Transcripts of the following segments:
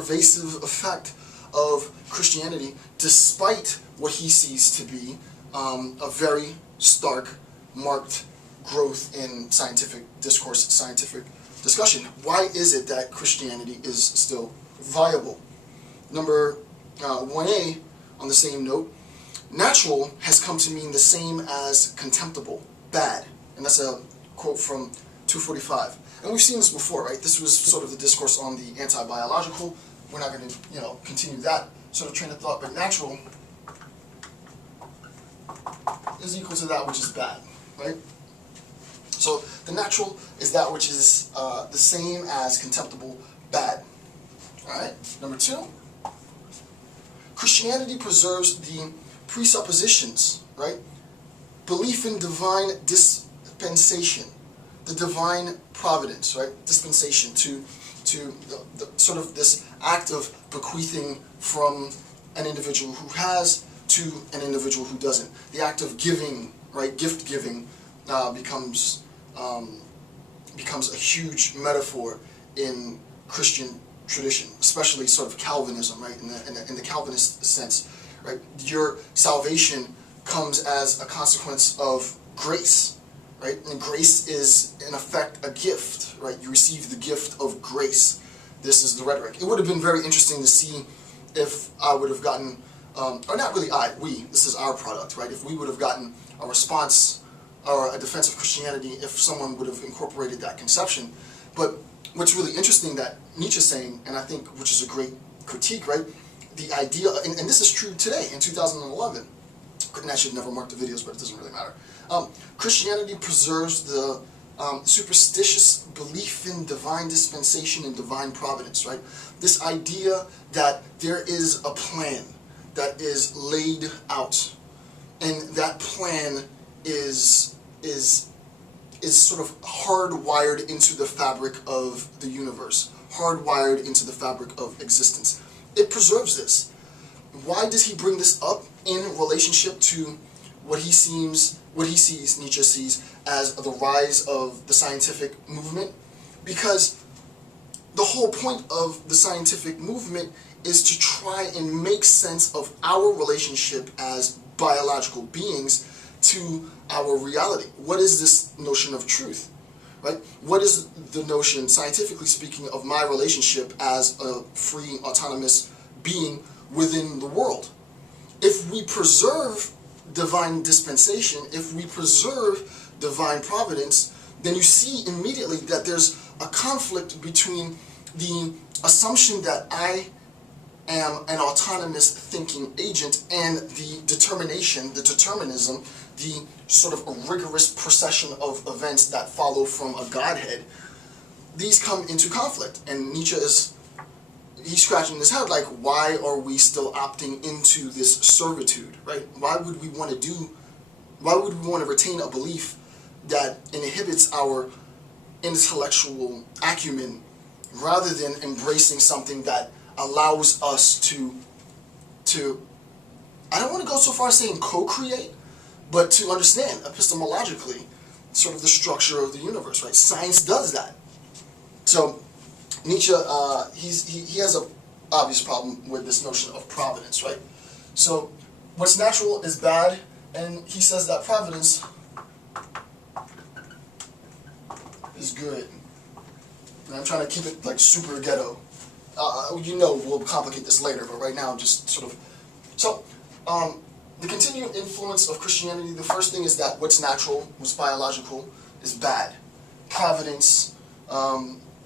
pervasive effect of Christianity, despite what he sees to be a very stark, marked growth in scientific discourse, scientific discussion. Why is it that Christianity is still viable? Number 1a, on the same note, natural has come to mean the same as contemptible, bad. And that's a quote from 245. And we've seen this before, right? This was sort of the discourse on the anti-biological. We're not going to, continue that sort of train of thought, but natural is equal to that which is bad, right? So the natural is that which is the same as contemptible, bad. All right? Number 2, Christianity preserves the presuppositions, right? Belief in divine dispensation, the divine providence, right? Dispensation to the sort of this act of bequeathing from an individual who has to an individual who doesn't. The act of giving, right? Gift giving becomes a huge metaphor in Christian tradition, especially sort of Calvinism, right? In the Calvinist sense, right? Your salvation comes as a consequence of grace, right? And grace is, in effect, a gift, right? You receive the gift of grace. This is the rhetoric. It would have been very interesting to see if I would have gotten, or not really we, this is our product, right? If we would have gotten a response or a defense of Christianity if someone would have incorporated that conception. But what's really interesting that Nietzsche's saying, and I think which is a great critique, right? The idea, and this is true today in 2011, and I should never mark the videos, but it doesn't really matter. Christianity preserves the superstitious belief in divine dispensation and divine providence, right? This idea that there is a plan that is laid out, and that plan is sort of hardwired into the fabric of the universe, hardwired into the fabric of existence. It preserves this. Why does he bring this up in relationship to what he sees, Nietzsche sees, as the rise of the scientific movement? Because the whole point of the scientific movement is to try and make sense of our relationship as biological beings to our reality. What is this notion of truth, right? What is the notion, scientifically speaking, of my relationship as a free, autonomous being within the world? If we preserve divine dispensation, if we preserve divine providence, then you see immediately that there's a conflict between the assumption that I am an autonomous thinking agent and the determination, the determinism, the sort of a rigorous procession of events that follow from a Godhead. These come into conflict, and Nietzsche he's scratching his head like, why are we still opting into this servitude, right? Why would we want to retain a belief that inhibits our intellectual acumen rather than embracing something that allows us to I don't want to go so far as saying co-create, but to understand epistemologically sort of the structure of the universe, right? Science does that. So Nietzsche, he has an obvious problem with this notion of providence, right? So what's natural is bad, and he says that providence is good. And I'm trying to keep it like super ghetto. We'll complicate this later, but right now just sort of. So, the continuing influence of Christianity, the first thing is that what's natural, what's biological, is bad. Providence,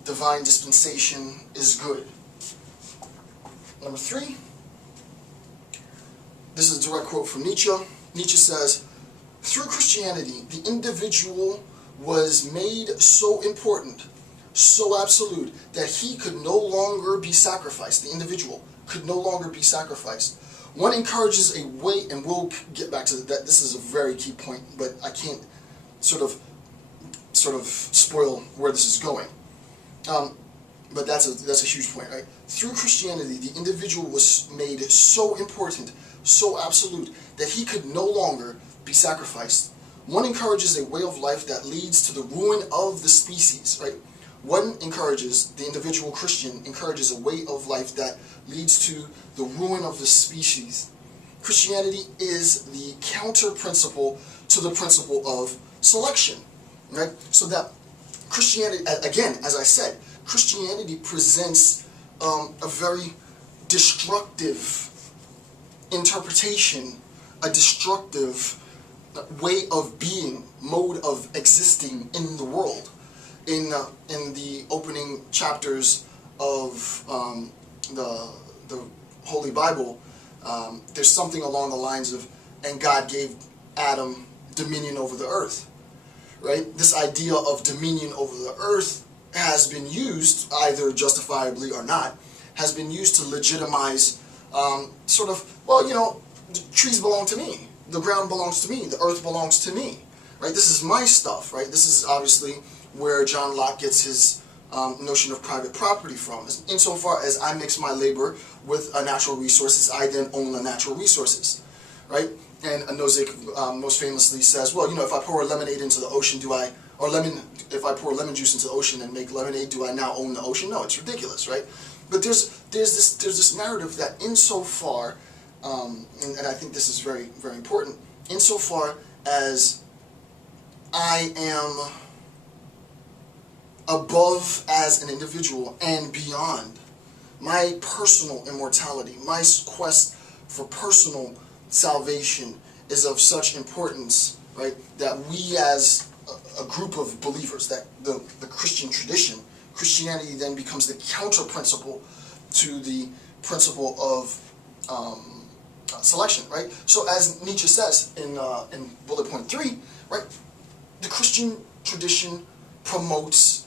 divine dispensation is good. Number 3, this is a direct quote from Nietzsche. Nietzsche says, through Christianity, the individual was made so important, so absolute, that he could no longer be sacrificed. The individual could no longer be sacrificed. One encourages a way, and we'll get back to that. This is a very key point, but I can't sort of spoil where this is going. But that's a huge point, right? Through Christianity, the individual was made so important, so absolute, that he could no longer be sacrificed. One encourages a way of life that leads to the ruin of the species, right? the individual Christian encourages a way of life that leads to the ruin of the species. Christianity is the counter principle to the principle of selection, right? So that Christianity, again, as I said, Christianity presents a very destructive interpretation, a destructive way of being, mode of existing in the world. In the opening chapters of the Holy Bible, there's something along the lines of, and God gave Adam dominion over the earth, right? This idea of dominion over the earth has been used, either justifiably or not, has been used to legitimize sort of, well, you know, the trees belong to me, the ground belongs to me, the earth belongs to me, right? This is my stuff, right? This is obviously where John Locke gets his notion of private property from. Insofar as I mix my labor with natural resources, I then own the natural resources, right? And Nozick most famously says, well, you know, if I pour lemonade into the ocean, if I pour lemon juice into the ocean and make lemonade, do I now own the ocean? No, it's ridiculous, right? But there's this narrative that insofar, and I think this is very, very important, insofar as I am above as an individual and beyond, my personal immortality, my quest for personal salvation is of such importance, right, that we as a group of believers, that the Christian tradition, Christianity then becomes the counter principle to the principle of selection, right? So as Nietzsche says in bullet point 3, right, the Christian tradition promotes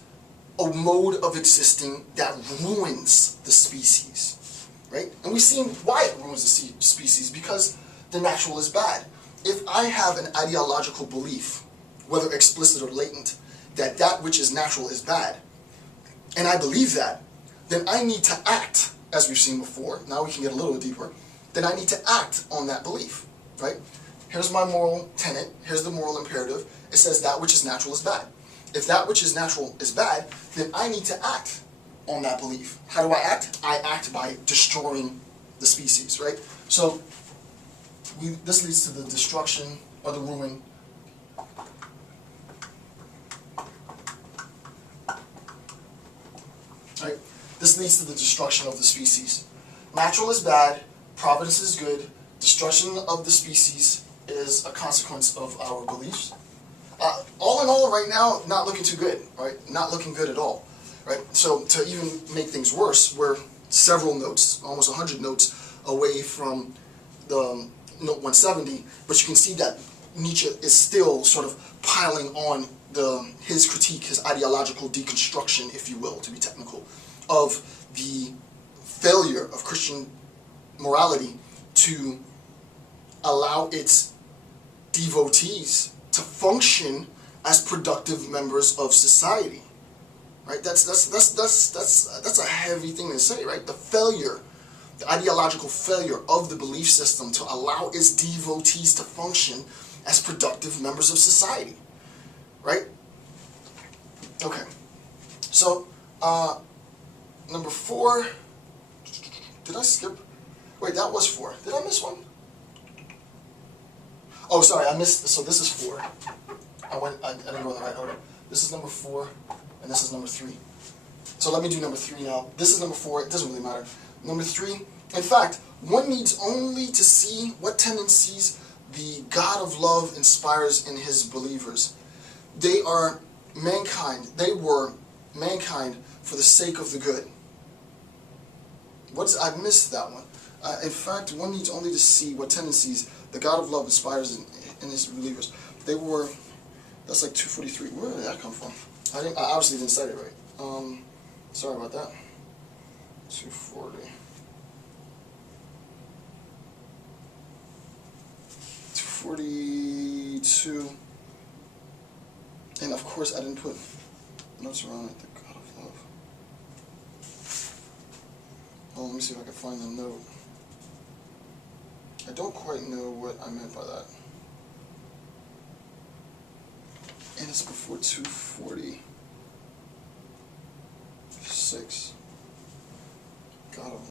a mode of existing that ruins the species, right? And we've seen why it ruins the species, because the natural is bad. If I have an ideological belief, whether explicit or latent, that that which is natural is bad, and I believe that, then I need to act, as we've seen before. Now we can get a little deeper. Then I need to act on that belief, right? Here's my moral tenet. Here's the moral imperative. It says that which is natural is bad. If that which is natural is bad, then I need to act on that belief. How do I act? I act by destroying the species, right? So this leads to the destruction or the ruin right? This leads to the destruction of the species. Natural is bad, providence is good, destruction of the species is a consequence of our beliefs. All in all, right now, not looking too good, right? Not looking good at all, right? So to even make things worse, we're several notes, almost 100 notes away from the note 170, but you can see that Nietzsche is still sort of piling on his critique, his ideological deconstruction, if you will, to be technical, of the failure of Christian morality to allow its devotees to function as productive members of society. Right? That's a heavy thing to say, right? The failure, the ideological failure of the belief system to allow its devotees to function as productive members of society. Right? Okay. So, number 4, did I skip? Wait, that was 4. Did I miss one? Oh, sorry, I missed, so this is 4. I didn't go in the right order. This is number 4, and this is number 3. So let me do number 3 now. This is number 4, it doesn't really matter. Number 3, in fact, one needs only to see what tendencies the God of love inspires in his believers. They are mankind. They were mankind for the sake of the good. I missed that one. In fact, one needs only to see what tendencies the God of love inspires in his believers. They were, that's like 243. Where did that come from? I obviously didn't cite it right. Sorry about that. 240. 242. And of course I didn't put notes around it. The God of love. Well, let me see if I can find the note. I don't quite know what I meant by that. And it's before 240. 6.